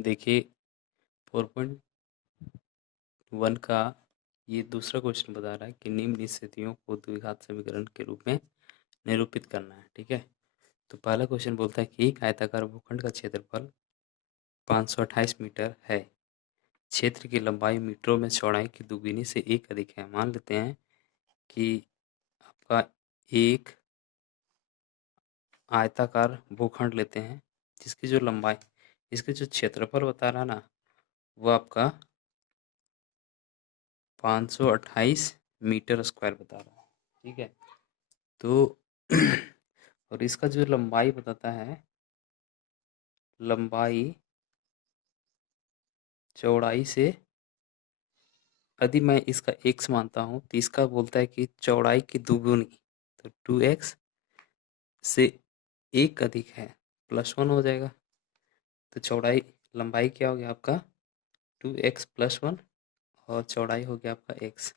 देखिए 4.1 का ये दूसरा क्वेश्चन बता रहा है कि निम्न स्थितियों को द्विघात समीकरण के रूप में निरूपित करना है। ठीक है, तो पहला क्वेश्चन बोलता है कि एक आयताकार भूखंड का क्षेत्रफल 528 मीटर है। क्षेत्र की लंबाई मीटरों में चौड़ाई की दुगुनी से एक अधिक है। मान लेते हैं कि आपका एक आयताकार भूखंड लेते हैं जिसकी जो लंबाई, इसके जो क्षेत्रफल बता रहा ना, वो आपका 528 मीटर स्क्वायर बता रहा है। ठीक है, तो और इसका जो लंबाई बताता है, लंबाई चौड़ाई से यदि मैं इसका x मानता हूँ तो इसका बोलता है कि चौड़ाई की दुगुनी, तो 2x से एक अधिक है, +1 हो जाएगा। तो चौड़ाई लंबाई क्या हो गया आपका 2x + 1 और चौड़ाई हो गया आपका x।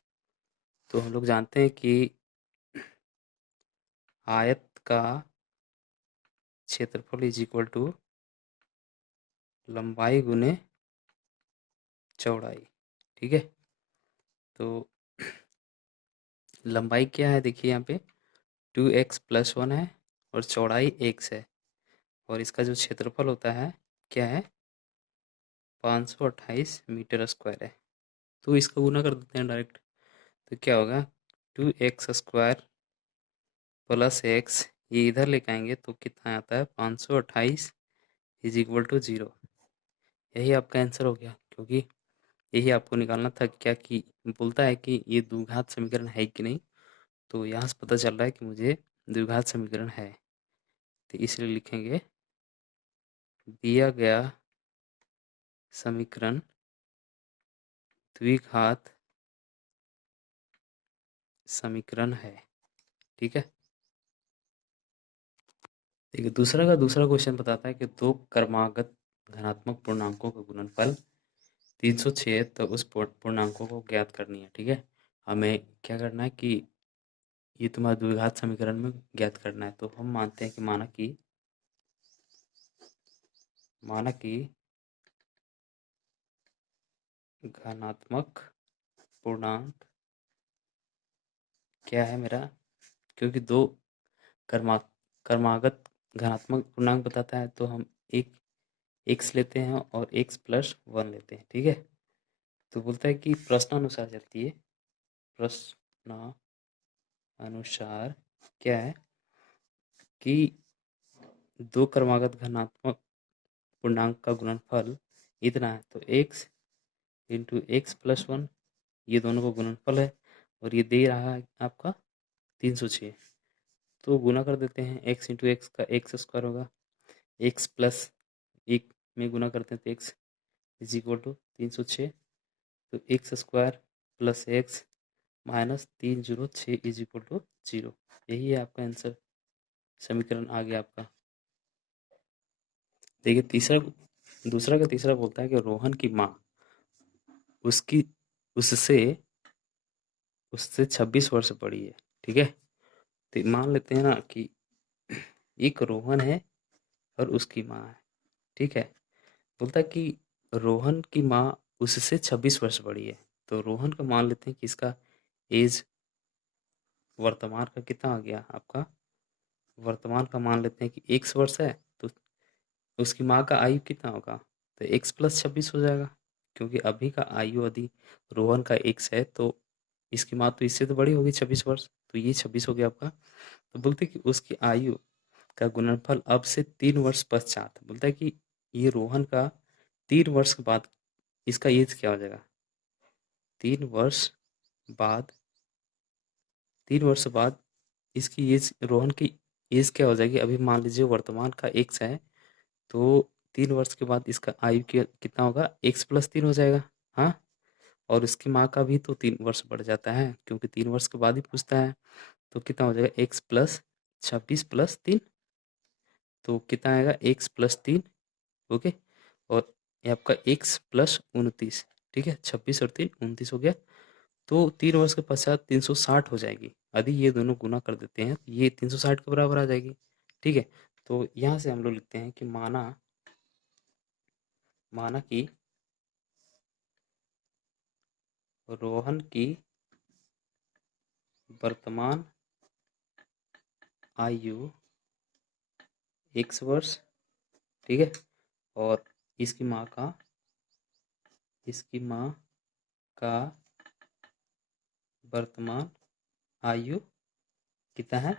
तो हम लोग जानते हैं कि आयत का क्षेत्रफल इज इक्वल टू लंबाई गुने चौड़ाई। ठीक है, तो लंबाई क्या है देखिए यहाँ पे 2x + 1 है और चौड़ाई x है, और इसका जो क्षेत्रफल होता है क्या है 528 मीटर स्क्वायर है। तो इसका गुना कर देते हैं डायरेक्ट, तो क्या होगा 2x² + x, ये इधर लेके आएंगे तो कितना आता है 528 इज इक्वल टू 0। यही आपका आंसर हो गया, क्योंकि यही आपको निकालना था क्या कि बोलता है कि ये द्विघात समीकरण है कि नहीं। तो यहाँ से पता चल रहा है कि मुझे द्विघात समीकरण है, तो इसलिए लिखेंगे दिया गया समीकरण द्विघात समीकरण है। ठीक है, देखिए दूसरा क्वेश्चन बताता है कि दो क्रमागत धनात्मक पूर्णांकों का गुणनफल 306 है, तो उस पूर्णांकों को ज्ञात करनी है। ठीक है, हमें क्या करना है कि ये तुम्हारा द्विघात समीकरण में ज्ञात करना है। तो हम मानते हैं कि माना कि घनात्मक पूर्णांक क्या है मेरा, क्योंकि दो कर्मा क्रमागत धनात्मक पूर्णांक बताता है तो हम एक x लेते हैं और x + 1 लेते हैं। ठीक है, तो बोलता है कि प्रश्नानुसार चलती है, प्रश्नानुसार क्या है कि दो क्रमागत धनात्मक पूर्णांक का गुणनफल इतना है, तो x × x + 1 ये दोनों का गुणनफल है, और ये दे रहा है आपका 306। तो गुना कर देते हैं, x × x का x² होगा, x + 1 में गुना करते हैं तो x इज इक्वल टू 306, तो x² + x - 306 is equal to 0। यही है आपका आंसर, समीकरण आ गया आपका। देखिए दूसरा का तीसरा बोलता है कि रोहन की माँ उसकी उससे उससे 26 वर्ष बड़ी है। ठीक है, तो मान लेते हैं ना कि एक रोहन है और उसकी माँ है। ठीक है, बोलता है कि रोहन की माँ उससे 26 वर्ष बड़ी है, तो रोहन का मान लेते हैं कि इसका एज वर्तमान का कितना आ गया आपका, वर्तमान का मान लेते हैं कि x वर्ष है, तो उसकी माँ का आयु कितना होगा, तो x + 26 हो जाएगा, क्योंकि अभी का आयु यदि रोहन का x है तो इसकी माँ तो इससे तो बड़ी होगी 26 वर्ष, तो ये 26 हो गया आपका। तो बोलते हैं कि उसकी आयु का गुणनफल अब से 3 वर्ष पश्चात, बोलता है कि ये रोहन का 3 वर्ष के बाद इसका एज क्या हो जाएगा, 3 वर्ष बाद 3 वर्ष बाद इसकी एज, रोहन की एज क्या हो जाएगी। अभी मान लीजिए वर्तमान का x है, तो 3 वर्ष के बाद इसका आयु कितना होगा, x + 3 हो जाएगा। हाँ, और उसकी माँ का भी तो 3 वर्ष बढ़ जाता है, क्योंकि 3 वर्ष के बाद ही पूछता है, तो कितना हो जाएगा x + 26 + 3, तो कितना आएगा x + 3। ओके, और ये आपका x + 29। ठीक है, 26 और 3 29 हो गया, तो 3 वर्ष के पश्चात 360 हो जाएगी। यदि ये दोनों गुना कर देते हैं तो ये 360 के बराबर आ जाएगी। ठीक है, तो यहाँ से हम लोग लिखते हैं कि माना कि रोहन की वर्तमान आयु x वर्ष, ठीक है, और इसकी माँ का वर्तमान आयु कितना है,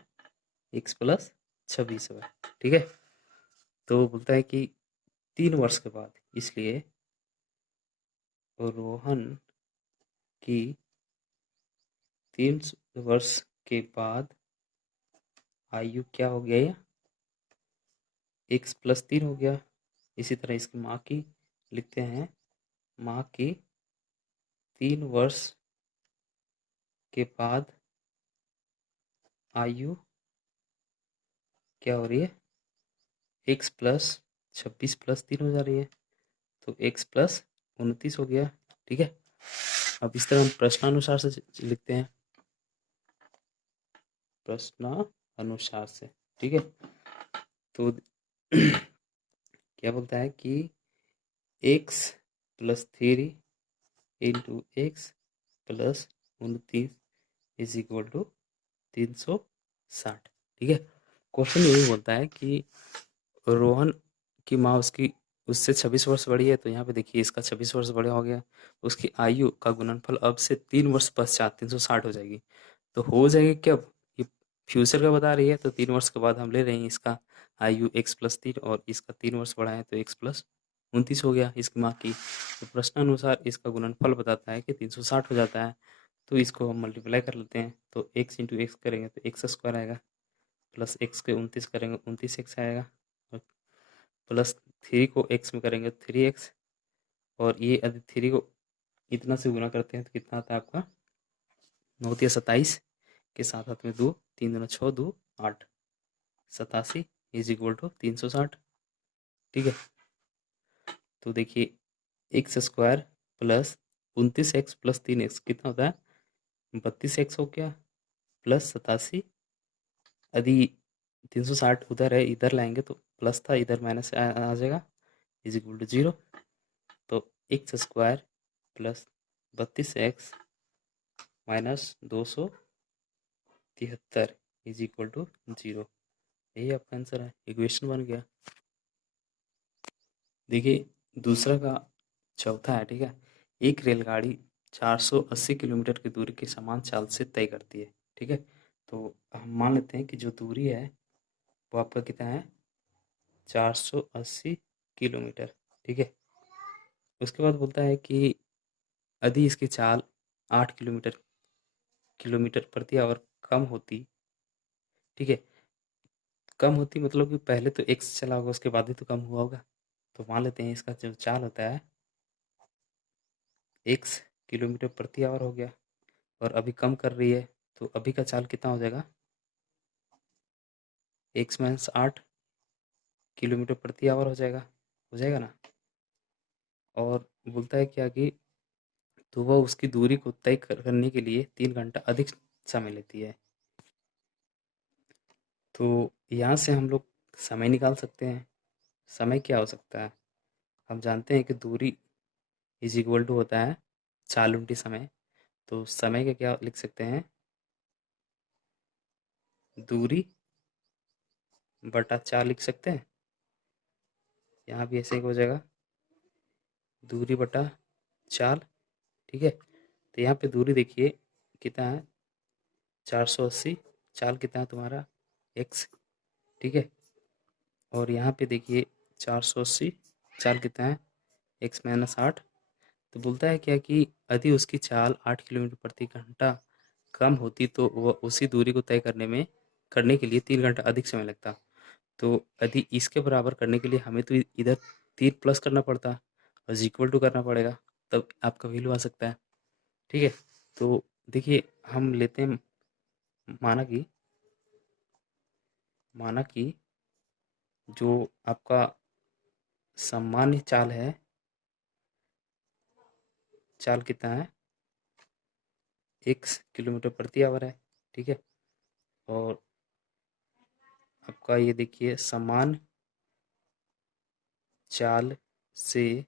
x प्लस 26 है, ठीक है। तो बोलता है कि 3 वर्ष के बाद, इसलिए रोहन की 3 वर्ष के बाद आयु क्या हो गया, ये x प्लस 3 हो गया। इसी तरह इसकी माँ की लिखते हैं, माँ की 3 वर्ष के बाद आयु क्या हो रही है, x प्लस 26 प्लस 3 हो जा रही है, तो x प्लस 29 हो गया, ठीक है। अब इस तरह हम प्रश्नानुसार से लिखते हैं, प्रश्नानुसार से, ठीक है। तो क्या बोलता है कि x plus 3 into X plus 29 is equal to 360, ठीक है। क्वेश्चन यही बोलता है कि रोहन की माँ उससे 26 वर्ष बड़ी है, तो यहाँ पे देखिए इसका 26 वर्ष बड़ा हो गया, उसकी आयु का गुणनफल अब से 3 वर्ष पश्चात 360 हो जाएगी। तो हो जाएगी कब, ये फ्यूचर का बता रही है, तो 3 वर्ष के बाद हम ले रहे हैं इसका आयु x प्लस 3 और इसका 3 वर्ष बढ़ा है तो x प्लस 29 हो गया इसकी माँ की। तो प्रश्नानुसार इसका गुणनफल बताता है कि 360 हो जाता है, तो इसको हम मल्टीप्लाई कर लेते हैं, तो x इंटू एक्स करेंगे तो एक्स स्क्वायर आएगा, प्लस एक्स के 29 करेंगे 29 एक्स आएगा, और प्लस 3 को x में करेंगे 3x, और ये यदि 3 को इतना से गुना करते हैं तो कितना आता है आपका 9×27 के साथ हाथ में 2, 3 दूना 6, 2 8, 87 इज इक्वल टू 360, ठीक है। तो देखिए x square plus 29x plus 3x कितना होता है, 32x हो गया, प्लस 87, यदि 360 उधर है इधर लाएंगे तो प्लस था, इधर माइनस आ जाएगा, इज इक्वल टू 0। तो X square plus 32x minus 273 is equal to 0, यही आपका आंसर है, इक्वेशन बन गया। देखिए दूसरा का चौथा है, ठीक है। एक रेलगाड़ी 480 किलोमीटर की दूरी की समान चाल से तय करती है, ठीक है। तो हम मान लेते हैं कि जो दूरी है वो आपका कितना है, 480 किलोमीटर, ठीक है। उसके बाद बोलता है कि यदि इसकी चाल 8 किलोमीटर किलोमीटर प्रति आवर कम होती, ठीक है, कम होती मतलब कि पहले तो एक्स चला होगा उसके बाद ही तो कम हुआ होगा, तो मान लेते हैं इसका जो चाल होता है एक्स किलोमीटर प्रति आवर हो गया, और अभी कम कर रही है, तो अभी का चाल कितना हो जाएगा, एक्स माइनस 8 किलोमीटर प्रति आवर हो जाएगा ना। और बोलता है क्या कि तो वह उसकी दूरी को तय करने के लिए 3 घंटा अधिक समय लेती है। तो यहाँ से हम लोग समय निकाल सकते हैं। समय क्या हो सकता है, हम जानते हैं कि दूरी इज इक्वल टू होता है चाल उल्टी समय, तो समय का क्या लिख सकते हैं, दूरी बटा चाल लिख सकते हैं। यहाँ भी ऐसे ही हो जाएगा, दूरी बटा चाल, ठीक है। तो यहाँ पे दूरी देखिए कितना है 480, चाल कितना है तुम्हारा x, ठीक है। और यहाँ पे देखिए 480, चाल कितना है x माइनस 8। तो बोलता है क्या कि यदि उसकी चाल 8 किलोमीटर प्रति घंटा कम होती तो वह उसी दूरी को तय करने के लिए 3 घंटा अधिक समय लगता। तो यदि इसके बराबर करने के लिए हमें तो इधर 3 प्लस करना पड़ता और इक्वल टू करना पड़ेगा, तब आपका वैल्यू आ सकता है, ठीक है। तो देखिए हम लेते हैं, माना कि जो आपका सामान्य चाल है, चाल कितना है x किलोमीटर प्रति आवर है, ठीक है। और आपका ये देखिए समान चाल से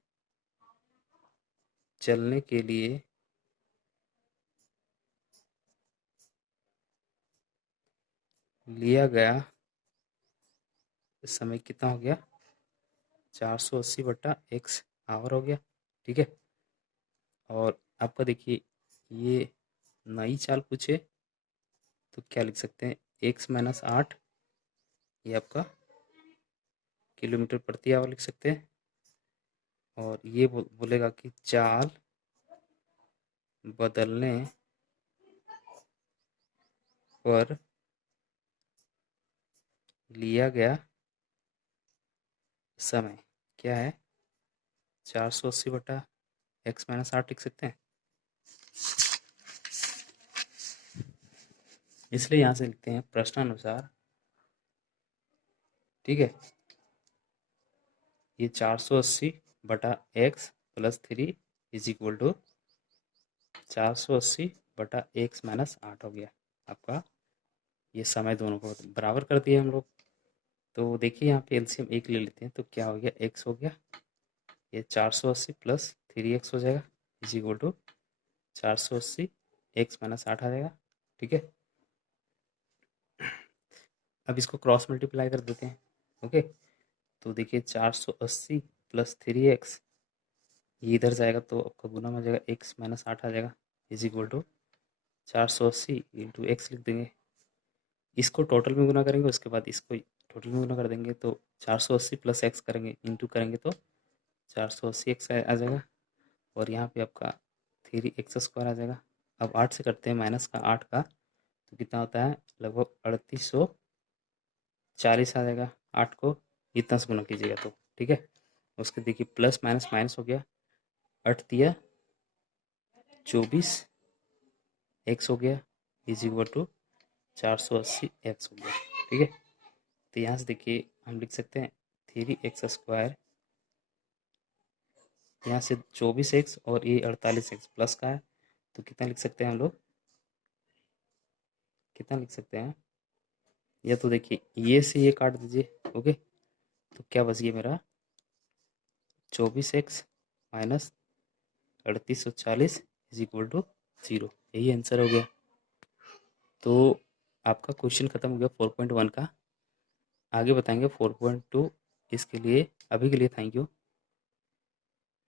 चलने के लिए लिया गया समय कितना हो गया, 480/x आवर हो गया। ठीक है, और आपका देखिए ये नई चाल पूछे तो क्या लिख सकते हैं, x-8, ये आपका किलोमीटर प्रति आवर लिख सकते हैं। और ये बोलेगा कि चाल बदलने पर लिया गया समय क्या है, 480/x-8 लिख सकते हैं। इसलिए यहाँ से लिखते हैं प्रश्नानुसार। ठीक है, ये 480/x + 3 = 480/x-8 हो गया आपका। ये समय दोनों को बराबर कर दिए हम लोग। तो देखिए यहाँ पे एलसीएम एक ले लेते हैं तो क्या हो गया, x हो गया, ये 480 + 3x हो जाएगा = 480x-8 आ जाएगा। ठीक है, अब इसको क्रॉस मल्टीप्लाई कर देते हैं। ओके, तो देखिए 480 + 3x, ये इधर जाएगा तो आपका गुना में हो जाएगा, x-8 आ जाएगा = 480 × x लिख देंगे। इसको टोटल में गुना करेंगे, उसके बाद इसको टोटल में गुना कर देंगे, तो 480 + x करेंगे, इंटू करेंगे तो 480x आ जाएगा, और यहाँ पे आपका 3x² आ जाएगा। अब 8 से करते हैं माइनस का 8 का, तो कितना होता है, लगभग 3840 आ जाएगा। 8 को इतना से गुना कीजिएगा तो। ठीक है, उसके देखिए प्लस माइनस माइनस हो गया, 8 दिया 24 x हो गया = 480x हो गया। ठीक है, तो यहाँ से देखिए हम लिख सकते हैं 3x², यहाँ से 24x और ये 48x प्लस का है, तो कितना लिख सकते हैं हम लोग, कितना लिख सकते हैं, या तो देखिए ये से ये काट दीजिए। ओके, तो क्या बच गया मेरा, 24x - 3840 = 0। यही आंसर हो गया। तो आपका क्वेश्चन खत्म हो गया 4.1 का। आगे बताएंगे 4.2। इसके लिए अभी के लिए थैंक यू।